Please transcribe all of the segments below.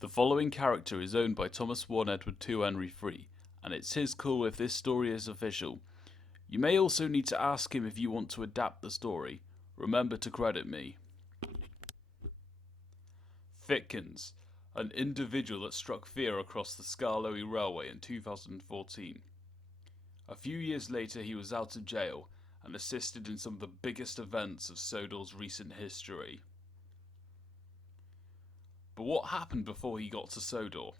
The following character is owned by Thomas 1 Edward 2 Henry 3, and it's his call if this story is official. You may also need to ask him if you want to adapt the story. Remember to credit me. Thitkins, an individual that struck fear across the Skarloey Railway in 2014. A few years later he was out of jail and assisted in some of the biggest events of Sodor's recent history. But what happened before he got to Sodor?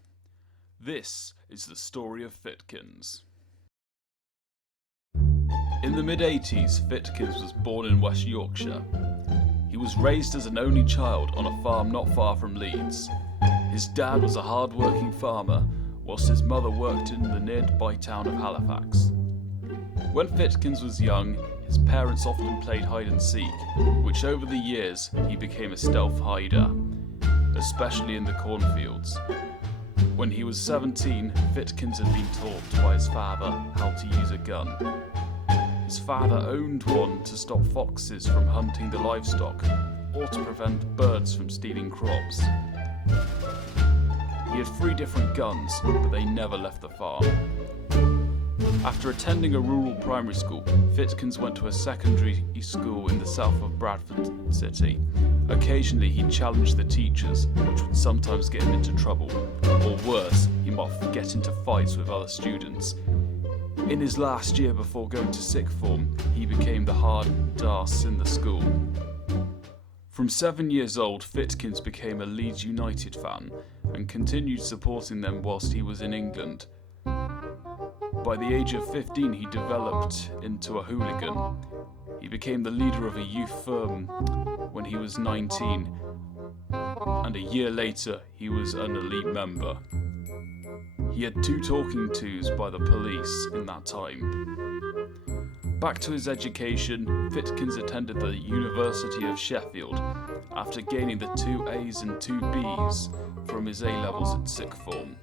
This is the story of Thitkins. In the mid-80s, Thitkins was born in West Yorkshire. He was raised as an only child on a farm not far from Leeds. His dad was a hard-working farmer, whilst his mother worked in the nearby town of Halifax. When Thitkins was young, his parents often played hide-and-seek, which over the years he became a stealth hider, especially in the cornfields. When he was 17, Thitkins had been taught by his father how to use a gun. His father owned one to stop foxes from hunting the livestock, or to prevent birds from stealing crops. He had 3 different guns, but they never left the farm. After attending a rural primary school, Thitkins went to a secondary school in the south of Bradford City. Occasionally he challenged the teachers, which would sometimes get him into trouble, or worse, he might get into fights with other students. In his last year before going to sixth form, he became the hard ass in the school. From 7 years old, Thitkins became a Leeds United fan and continued supporting them whilst he was in England. By the age of 15, he developed into a hooligan. He became the leader of a youth firm when he was 19, and a year later, he was an elite member. He had 2 talking tos by the police in that time. Back to his education, Thitkins attended the University of Sheffield after gaining the 2 A's and 2 B's from his A-levels at sixth form.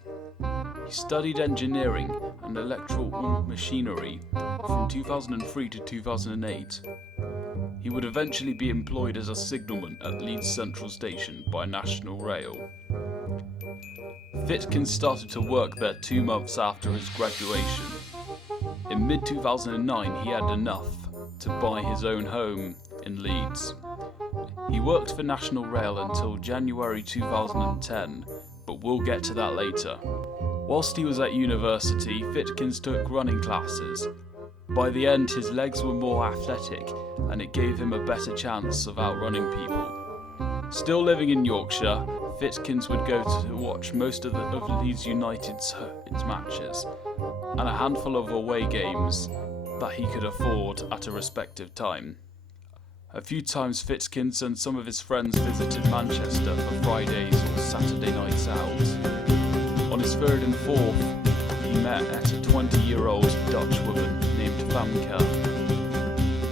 He studied engineering and electrical machinery from 2003 to 2008. He would eventually be employed as a signalman at Leeds Central Station by National Rail. Thitkins started to work there 2 months after his graduation. In mid-2009 he had enough to buy his own home in Leeds. He worked for National Rail until January 2010, but we'll get to that later. Whilst he was at university, Thitkins took running classes. By the end, his legs were more athletic, and it gave him a better chance of outrunning people. Still living in Yorkshire, Thitkins would go to watch most of Leeds United's matches, and a handful of away games that he could afford at a respective time. A few times Thitkins and some of his friends visited Manchester for Fridays or Saturday nights out. On his 3rd and 4th, he met a 20-year-old Dutch woman named Famke.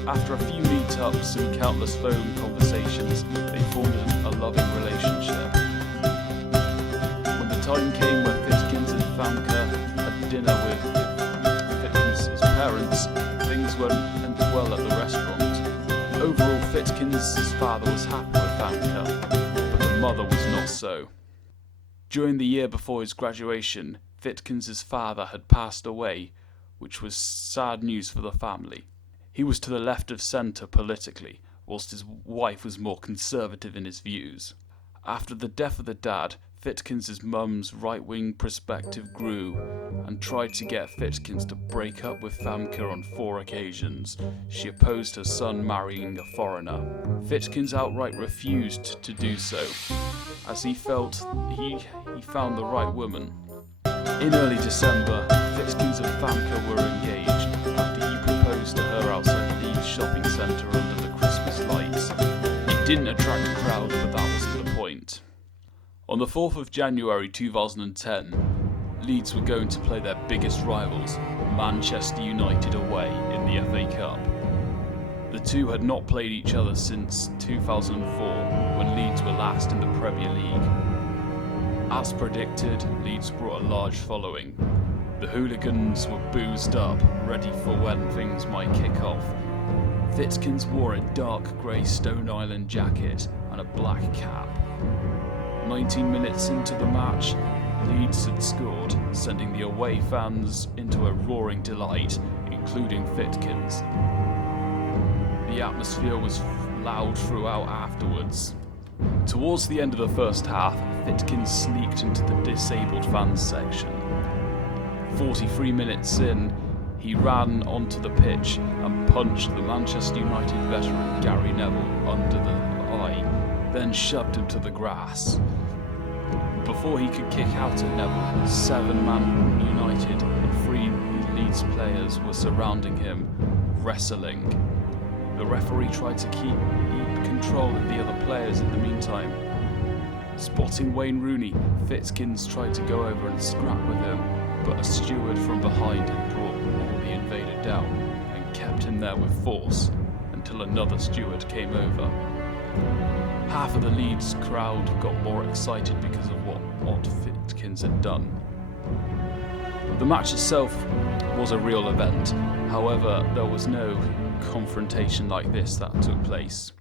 After a few meetups and countless phone conversations, they formed a loving relationship. When the time came when Thitkins and Famke had dinner with Thitkins' parents, things went well at the restaurant. Overall, Thitkins' father was happy with Famke, but the mother was not so. During the year before his graduation, Thitkins' father had passed away, which was sad news for the family. He was to the left of centre politically, whilst his wife was more conservative in his views. After the death of the dad, Thitkins' mum's right-wing perspective grew and tried to get Thitkins to break up with Famke on 4 occasions. She opposed her son marrying a foreigner. Thitkins outright refused to do so, as he felt he found the right woman. In early December, Thitkins and Famke were engaged after he proposed to her outside Leeds shopping centre under the Christmas lights. It didn't attract a crowd, but that was the point. On the 4th of January 2010, Leeds were going to play their biggest rivals, Manchester United, away in the FA Cup. The two had not played each other since 2004, when Leeds were last in the Premier League. As predicted, Leeds brought a large following. The hooligans were boozed up, ready for when things might kick off. Thitkins wore a dark grey Stone Island jacket and a black cap. 19 minutes into the match, Leeds had scored, sending the away fans into a roaring delight, including Thitkins. The atmosphere was loud throughout afterwards. Towards the end of the first half, Thitkins sneaked into the disabled fans section. 43 minutes in, he ran onto the pitch and punched the Manchester United veteran Gary Neville under the eye, then shoved him to the grass. Before he could kick out at Neville, 7 Man United and 3 Leeds players were surrounding him, wrestling. The referee tried to keep control of the other players in the meantime. Spotting Wayne Rooney, Thitkins tried to go over and scrap with him, but a steward from behind had brought the invader down and kept him there with force until another steward came over. Half of the Leeds crowd got more excited because of what Thitkins had done. The match itself was a real event, however, there was no confrontation like this that took place.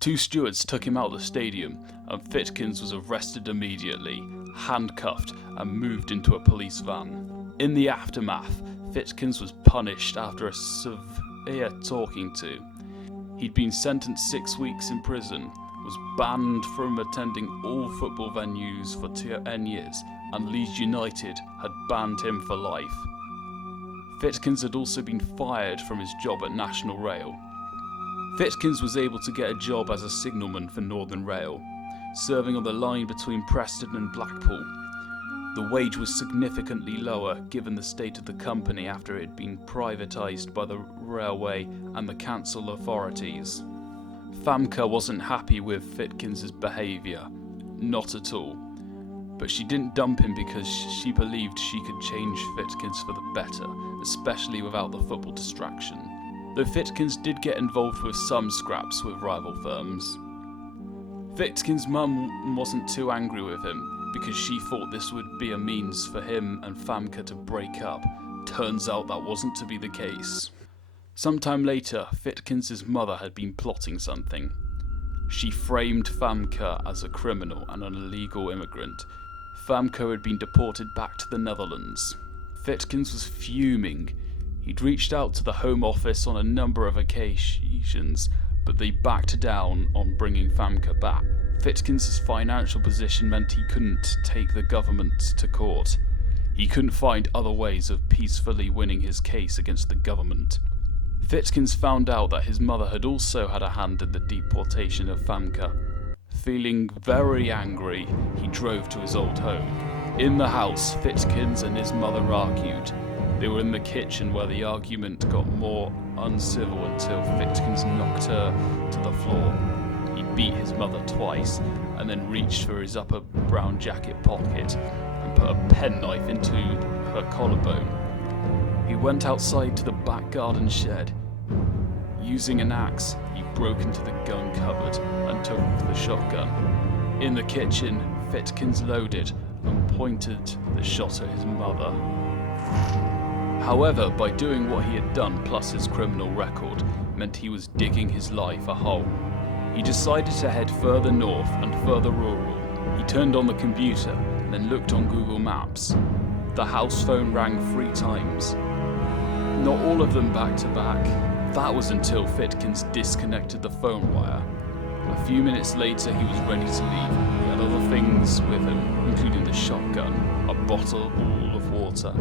2 stewards took him out of the stadium, and Thitkins was arrested immediately, handcuffed, and moved into a police van. In the aftermath, Thitkins was punished after a severe talking to. He'd been sentenced 6 weeks in prison, was banned from attending all football venues for 10 years, and Leeds United had banned him for life. Thitkins had also been fired from his job at National Rail. Thitkins was able to get a job as a signalman for Northern Rail, serving on the line between Preston and Blackpool. The wage was significantly lower given the state of the company after it had been privatised by the railway and the council authorities. Famke wasn't happy with Thitkins' behaviour, not at all, but she didn't dump him because she believed she could change Thitkins for the better, especially without the football distraction, though Thitkins did get involved with some scraps with rival firms. Thitkins' mum wasn't too angry with him because she thought this would be a means for him and Famke to break up. Turns out that wasn't to be the case. Sometime later, Thitkins' mother had been plotting something. She framed Famke as a criminal and an illegal immigrant. Famke had been deported back to the Netherlands. Thitkins was fuming. He'd reached out to the Home Office on a number of occasions, but they backed down on bringing Famke back. Thitkins' financial position meant he couldn't take the government to court. He couldn't find other ways of peacefully winning his case against the government. Thitkins found out that his mother had also had a hand in the deportation of Famke. Feeling very angry, he drove to his old home. In the house, Thitkins and his mother argued. They were in the kitchen where the argument got more uncivil until Thitkins knocked her to the floor. He beat his mother twice and then reached for his upper brown jacket pocket and put a penknife into her collarbone. He went outside to the back garden shed. Using an axe, he broke into the gun cupboard and took the shotgun. In the kitchen, Thitkins loaded and pointed the shot at his mother. However, by doing what he had done plus his criminal record meant he was digging his life a hole. He decided to head further north and further rural. He turned on the computer and then looked on Google Maps. The house phone rang 3 times. Not all of them back to back. That was until Thitkins disconnected the phone wire. A few minutes later he was ready to leave. He had other things with him, including the shotgun, a bottle of water.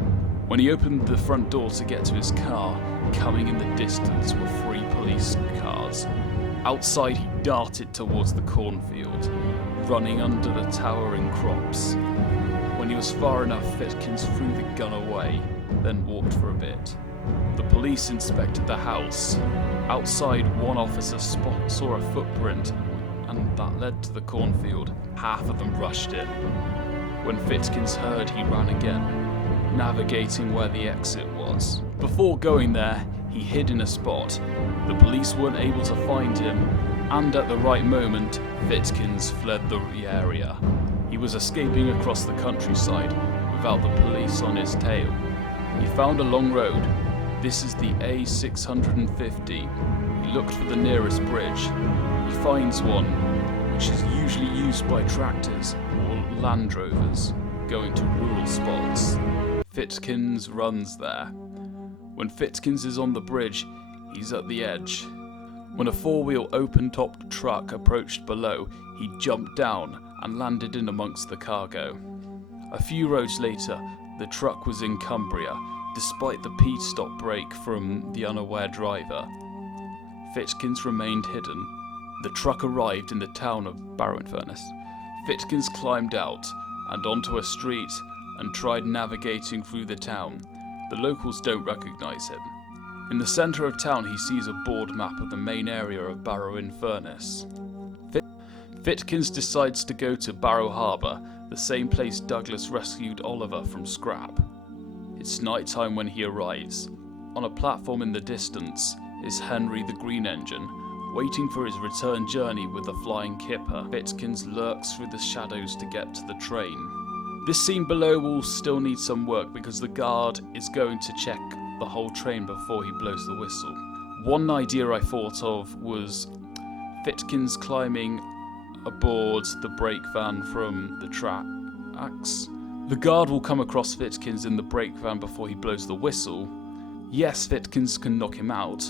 When he opened the front door to get to his car, coming in the distance were 3 police cars. Outside he darted towards the cornfield, running under the towering crops. When he was far enough, Thitkins threw the gun away, then walked for a bit. The police inspected the house. Outside, one officer saw a footprint, and that led to the cornfield. Half of them rushed in. When Thitkins heard, he ran again, navigating where the exit was. Before going there, he hid in a spot. The police weren't able to find him, and at the right moment, Thitkins fled the area. He was escaping across the countryside without the police on his tail. He found a long road. This is the A650. He looked for the nearest bridge. He finds one, which is usually used by tractors, Land Rovers going to rural spots. Thitkins runs there. When Thitkins is on the bridge, he's at the edge. When a four-wheel open-topped truck approached below, he jumped down and landed in amongst the cargo. A few roads later, the truck was in Cumbria, despite the pit-stop brake from the unaware driver. Thitkins remained hidden. The truck arrived in the town of Barrow-in-Furness. Thitkins climbed out and onto a street and tried navigating through the town. The locals don't recognise him. In the centre of town he sees a board map of the main area of Barrow-in-Furness. Thitkins decides to go to Barrow Harbour, the same place Douglas rescued Oliver from scrap. It's night time when he arrives. On a platform in the distance is Henry the Green Engine, waiting for his return journey with the flying kipper. Thitkins lurks through the shadows to get to the train. This scene below will still need some work because the guard is going to check the whole train before he blows the whistle. One idea I thought of was Thitkins climbing aboard the brake van from the tracks. The guard will come across Thitkins in the brake van before he blows the whistle. Yes, Thitkins can knock him out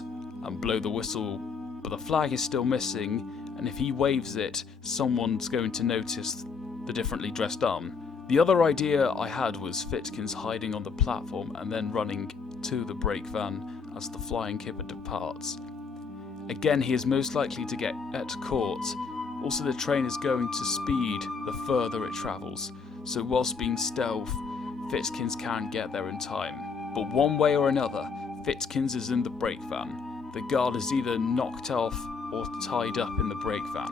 and blow the whistle, but the flag is still missing, and if he waves it, someone's going to notice the differently dressed arm. The other idea I had was Thitkins hiding on the platform and then running to the brake van as the flying kipper departs. Again, he is most likely to get caught. Also, the train is going to speed the further it travels, so whilst being stealth, Thitkins can get there in time. But one way or another, Thitkins is in the brake van. The guard is either knocked off or tied up in the brake van.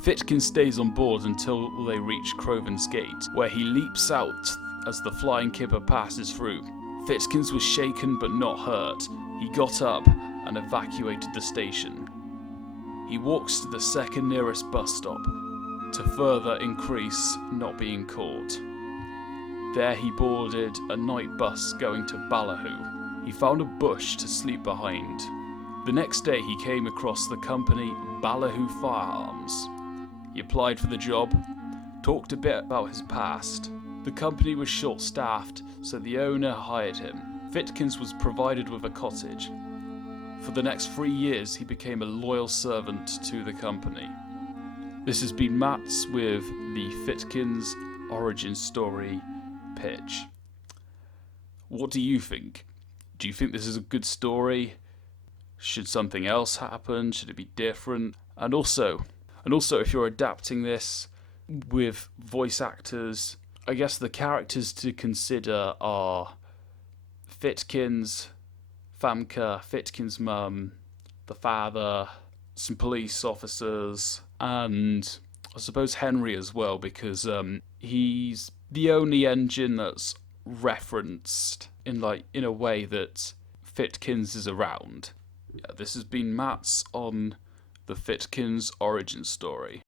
Thitkins stays on board until they reach Crovan's Gate, where he leaps out as the flying kipper passes through. Thitkins was shaken but not hurt. He got up and evacuated the station. He walks to the second nearest bus stop to further increase not being caught. There he boarded a night bus going to Ballyhoo. He found a bush to sleep behind. The next day he came across the company Ballyhoo Firearms. He applied for the job, talked a bit about his past. The company was short-staffed, so the owner hired him. Thitkins was provided with a cottage. For the next 3 years he became a loyal servant to the company. This has been Matt's with the Thitkins origin story pitch. What do you think? Do you think this is a good story? Should something else happen? Should it be different? And also if you're adapting this with voice actors, I guess the characters to consider are Thitkins, Famke, Thitkins' mum, the father, some police officers, and I suppose Henry as well, because he's the only engine that's referenced in a way that Thitkins is around. Yeah, this has been Matt's on the Thitkins origin story.